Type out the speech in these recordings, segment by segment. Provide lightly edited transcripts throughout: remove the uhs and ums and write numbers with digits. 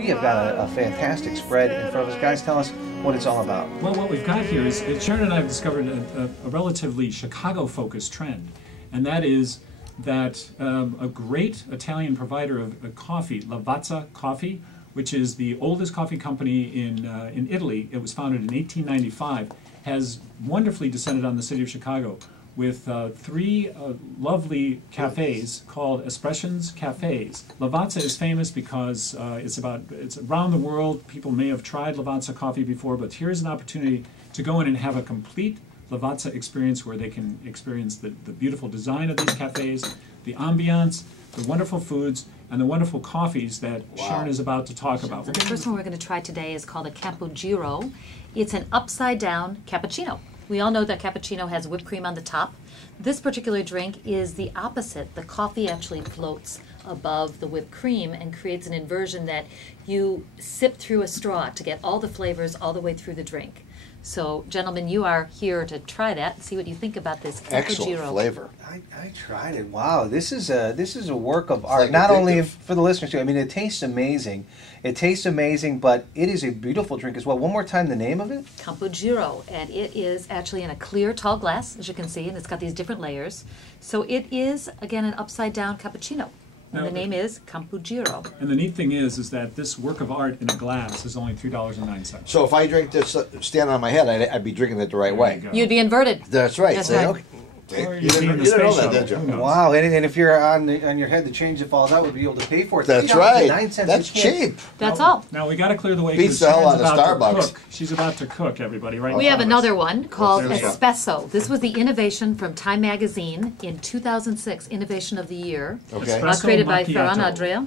we have got a fantastic spread in front of us. Guys, tell us what it's all about. Well, what we've got here is Sharon and I have discovered a relatively Chicago-focused trend, and that is that a great Italian provider of coffee, Lavazza Coffee, which is the oldest coffee company in Italy. It was founded in 1895, has wonderfully descended on the city of Chicago with three lovely cafes called Espressions Cafes. Lavazza is famous because it's around the world. People may have tried Lavazza coffee before, but here's an opportunity to go in and have a complete Lavazza experience where they can experience the beautiful design of these cafes, the ambiance, the wonderful foods, and the wonderful coffees that Sharon is about to talk about. The first one we're going to try today is called a Capogiro. It's an upside-down cappuccino. We all know that cappuccino has whipped cream on the top. This particular drink is the opposite. The coffee actually floats above the whipped cream and creates an inversion that you sip through a straw to get all the flavors all the way through the drink. So, gentlemen, you are here to try that and see what you think about this Capogiro. Excellent flavor. I tried it. Wow, this is a work of art. Not only for the listeners too. I mean, it tastes amazing. It tastes amazing, but it is a beautiful drink as well. One more time, the name of it? Capogiro, and it is actually in a clear, tall glass, as you can see, and it's got these different layers. So it is, again, an upside-down cappuccino. And the name is Capogiro. And the neat thing is that this work of art in a glass is only $3.09. So if I drink this standing on my head, I'd be drinking it the right way. You'd be inverted. That's right. That's right. Okay. Or You you'd be in didn't the know space that, did shuttle. you? Who knows? Wow, and if you're on your head, the change that falls out would be able to pay for it. That's right. $3.09 That's cheap. That's all. Now we got to clear the way. Beats 'cause the hell Sharon's out of about to Starbucks. cook. She's about to cook, everybody, right? We have another one called this one? Espresso. This was the innovation from Time Magazine in 2006, Innovation of the Year. Okay. Espresso Created by macchiato. Ferran Adria.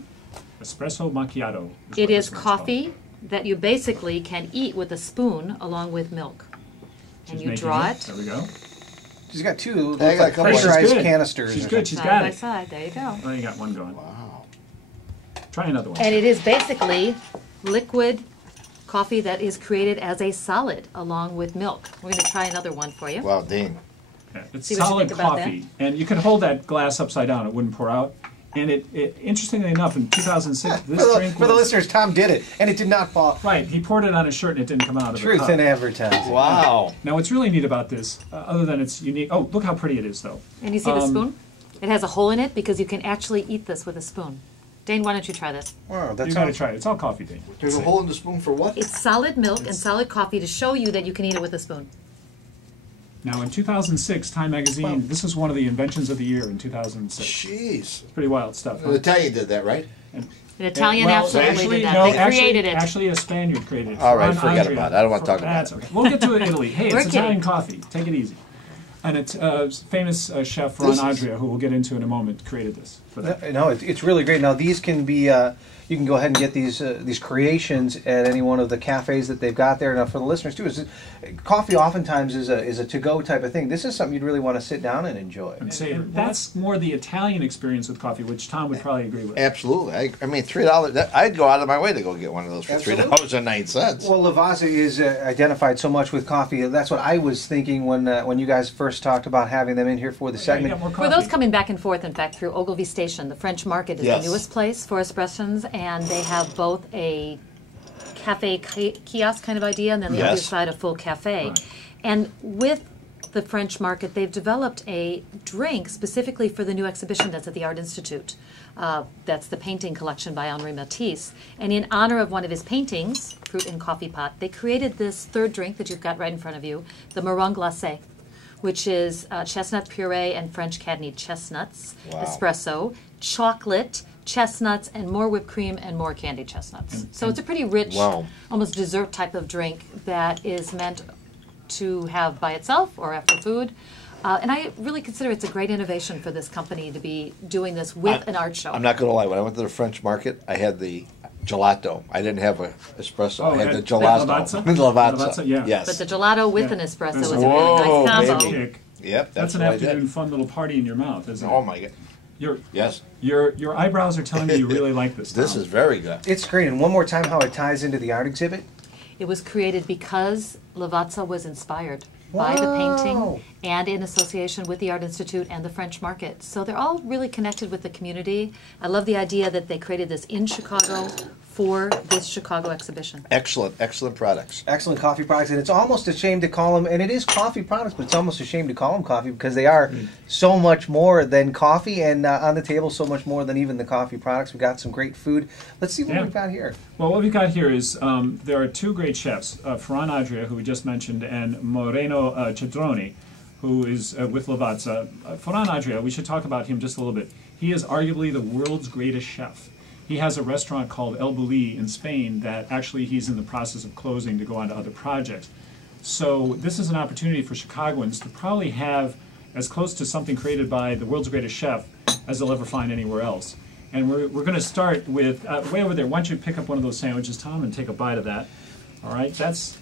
Espresso macchiato. It what is this one's coffee that you basically can eat with a spoon along with milk. called. And She's you making draw it There we go. She's got two I got a couple- pressurized She's good. canisters. She's or good. She's side got by it. side. There you go. Oh, you got one going. Wow. Try another one. And it is basically liquid coffee that is created as a solid along with milk. We're going to try another one for you. Wow, Dean. Yeah, it's See what you solid think about that. coffee, and you can hold that glass upside down; it wouldn't pour out. And interestingly enough, in 2006, this drink For the was listeners, Tom did it, and it did not fall. right. He poured it on his shirt, and it didn't come out of the Truth cup. in advertising. Wow. Now, what's really neat about this, other than it's unique, oh, look how pretty it is, though. And you see the spoon? It has a hole in it because you can actually eat this with a spoon. Dane, why don't you try this? Wow, that's You got to try it. It's all coffee, Dane. There's a hole in the spoon for what? It's solid milk and solid coffee to show you that you can eat it with a spoon. Now, in 2006, Time Magazine, this is one of the inventions of the year in 2006. Jeez. Pretty wild stuff. An Italian did that, right? An Italian Well, absolutely actually, did that. no, They actually, created it. Actually, a Spaniard created it. All right, Ferran forget Adria. about it. I don't want to talk about That's it. okay. We'll get to Italy. Hey, We're it's Italian kidding. coffee. Take it easy. And it's famous chef This Ferran is- Adria, who we'll get into in a moment, created this. For them. No, it's really great. Now these can be. You can go ahead and get these creations at any one of the cafes that they've got there. Now, for the listeners too, coffee oftentimes is a to-go type of thing. This is something you'd really want to sit down and enjoy. And savor. That's more the Italian experience with coffee, which Tom would probably agree with. Absolutely. I mean, $3. I'd go out of my way to go get one of those for Absolutely. $3.09. Well, Lavazza is identified so much with coffee. That's what I was thinking when you guys first talked about having them in here for the Yeah, you segment. got more For coffee. those coming back and forth, in fact, through Ogilvy Station, the French Market is Yes. the newest place for espressions, and they have both a cafe kiosk kind of idea and then the other Yes. side a full cafe. Right. And with the French Market, they've developed a drink specifically for the new exhibition that's at the Art Institute. That's the painting collection by Henri Matisse. And in honor of one of his paintings, Fruit and Coffee Pot, they created this third drink that you've got right in front of you, the marron glacé, which is chestnut puree and French candied chestnuts, Wow. espresso, chocolate, chestnuts, and more whipped cream and more candied chestnuts. So it's a pretty rich, Wow. almost dessert type of drink that is meant to have by itself or after food. And I really consider it's a great innovation for this company to be doing this with an art show. I'm not going to lie. When I went to the French market, I had the gelato. I didn't have an espresso. Oh, I had the had gelato. Lavazza? Lavazza. Lavazza, yeah. Yes. But the gelato with Yeah. an espresso That's is a a- really Whoa, nice combo. baby. Kick. Yep, That's that's an what I afternoon did. fun little party in your mouth, isn't it? Oh my God. Your Yes. your eyebrows are telling me you really like this. This Tom. is very good. It's great. And one more time, how it ties into the art exhibit. It was created because Lavazza was inspired by the Wow. painting and in association with the Art Institute and the French Market. So they're all really connected with the community. I love the idea that they created this in Chicago for this Chicago exhibition. Excellent, excellent products. Excellent coffee products, and it's almost a shame to call them, and it is coffee products, but it's almost a shame to call them coffee because they are so much more than coffee, and on the table so much more than even the coffee products. We've got some great food. Let's see what we've got here. Well, what we've got here is there are two great chefs, Ferran Adria, who we just mentioned, and Moreno Cedroni, who is with Lavazza. Ferran Adria, we should talk about him just a little bit. He is arguably the world's greatest chef. He has a restaurant called El Bulli in Spain that actually he's in the process of closing to go on to other projects. So this is an opportunity for Chicagoans to probably have as close to something created by the world's greatest chef as they'll ever find anywhere else. And we're going to start with, way over there, why don't you pick up one of those sandwiches, Tom, and take a bite of that. All right, that's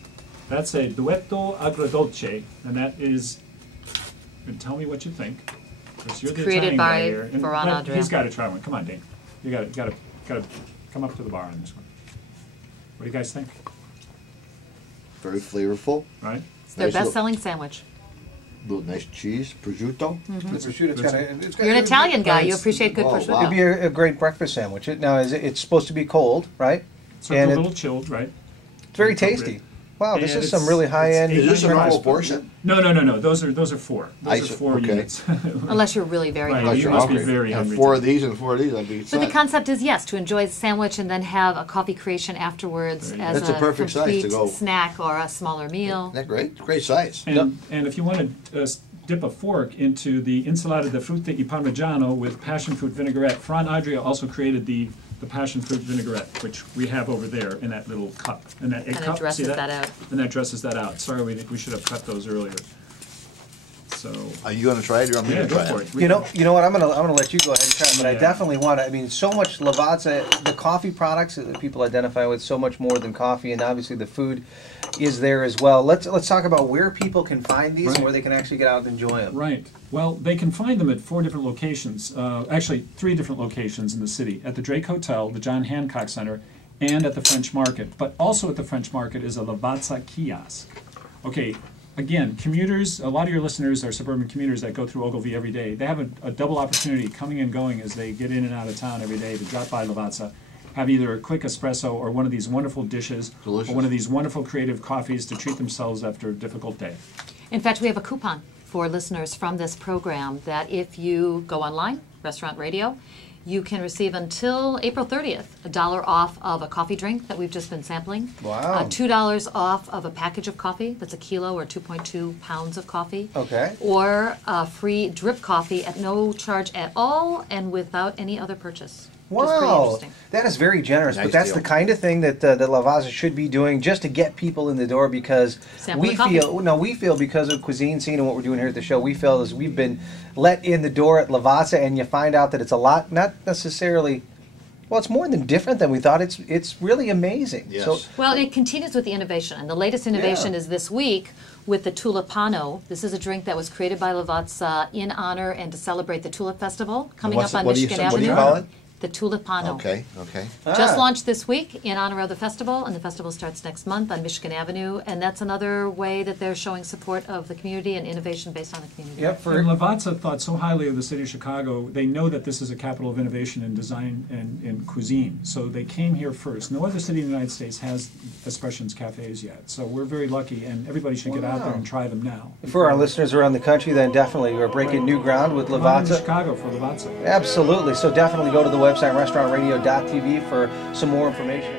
a duetto agrodolce, and that is, and tell me what you think. Because you're the Created Italian by guy here. And Ferran Adria. He's got to try one. Come on, Dane. You got to come up to the bar on this one. What do you guys think? Very flavorful. Right? It's their Nice little- best-selling sandwich. Little nice cheese, prosciutto. The prosciutto's got a, You're an Italian guy. You Nice. appreciate good Oh, prosciutto. wow. it'd be a great breakfast sandwich. Now, it's supposed to be cold, right? So And it's a it- little chilled, right? It's very Appropriate. tasty. Wow, this And is some it's- really it's high-end. Is this a $8.95. full portion? No. Those are four. I Those are see. 4 Okay. units. Unless you're really very Right, hungry. you must be hungry. very And hungry. 4 of these and 4 of these, I'd be But the excited. concept is, yes, to enjoy the sandwich and then have a coffee creation afterwards Very as That's a perfect size to complete go. snack or a smaller meal. Isn't that great? Great size. And if you want to dip a fork into the insalata de frutta e parmigiano with passion fruit vinaigrette, Ferran Adria also created the passion fruit vinaigrette, which we have over there in that little cup. In that egg And it cup, dresses see that out. And that dresses that out. Sorry, we should have cut those earlier. So, Are you going to try it or I'm yeah, going to go try for it? it. You know what? I'm gonna let you go ahead and try it, but I Yeah. definitely want to. I mean, so much Lavazza, the coffee products that people identify with, so much more than coffee, and obviously the food is there as well. Let's talk about where people can find these and Right. where they can actually get out and enjoy them. Right. Well, they can find them at 4 different locations, actually 3 different locations in the city. At the Drake Hotel, the John Hancock Center, and at the French Market. But also at the French Market is a Lavazza kiosk. Okay, again, commuters, a lot of your listeners are suburban commuters that go through Ogilvy every day. They have a double opportunity coming and going as they get in and out of town every day to drop by Lavazza, have either a quick espresso or one of these wonderful dishes, Delicious. or one of these wonderful creative coffees to treat themselves after a difficult day. In fact, we have a coupon for listeners from this program that if you go online, Restaurant Radio, you can receive until April 30th $1 off of a coffee drink that we've just been sampling. Wow. $2 off of a package of coffee that's a kilo or 2.2 pounds of coffee. Okay. Or free drip coffee at no charge at all and without any other purchase. Which is pretty Wow, interesting. that is very generous. Nice but that's deal. the kind of thing that that Lavazza should be doing just to get people in the door because Sample we the coffee. we feel because of cuisine scene and what we're doing here at the show, we feel as we've been let in the door at Lavazza, and you find out that it's a lot, not necessarily. Well, it's more than different than we thought. It's really amazing. Yes. So, Well, it continues with the innovation, and the latest innovation Yeah. is this week with the Tulipano. This is a drink that was created by Lavazza in honor and to celebrate the Tulip Festival coming What's up it- on what do you Michigan say- what do Avenue. you call it? The Tulipano. Okay. Just Ah. launched this week in honor of the festival, and the festival starts next month on Michigan Avenue, and that's another way that they're showing support of the community and innovation based on the community. Yep. And Lavazza thought so highly of the city of Chicago, they know that this is a capital of innovation in design and in cuisine. So they came here first. No other city in the United States has Expressions cafes yet. So we're very lucky, and everybody should get out there Wow. and try them now. for our listeners around the country, then definitely we're breaking new ground with Come on to Lavazza. Chicago for Lavazza. Absolutely. So definitely go to the website restaurantradio.tv for some more information.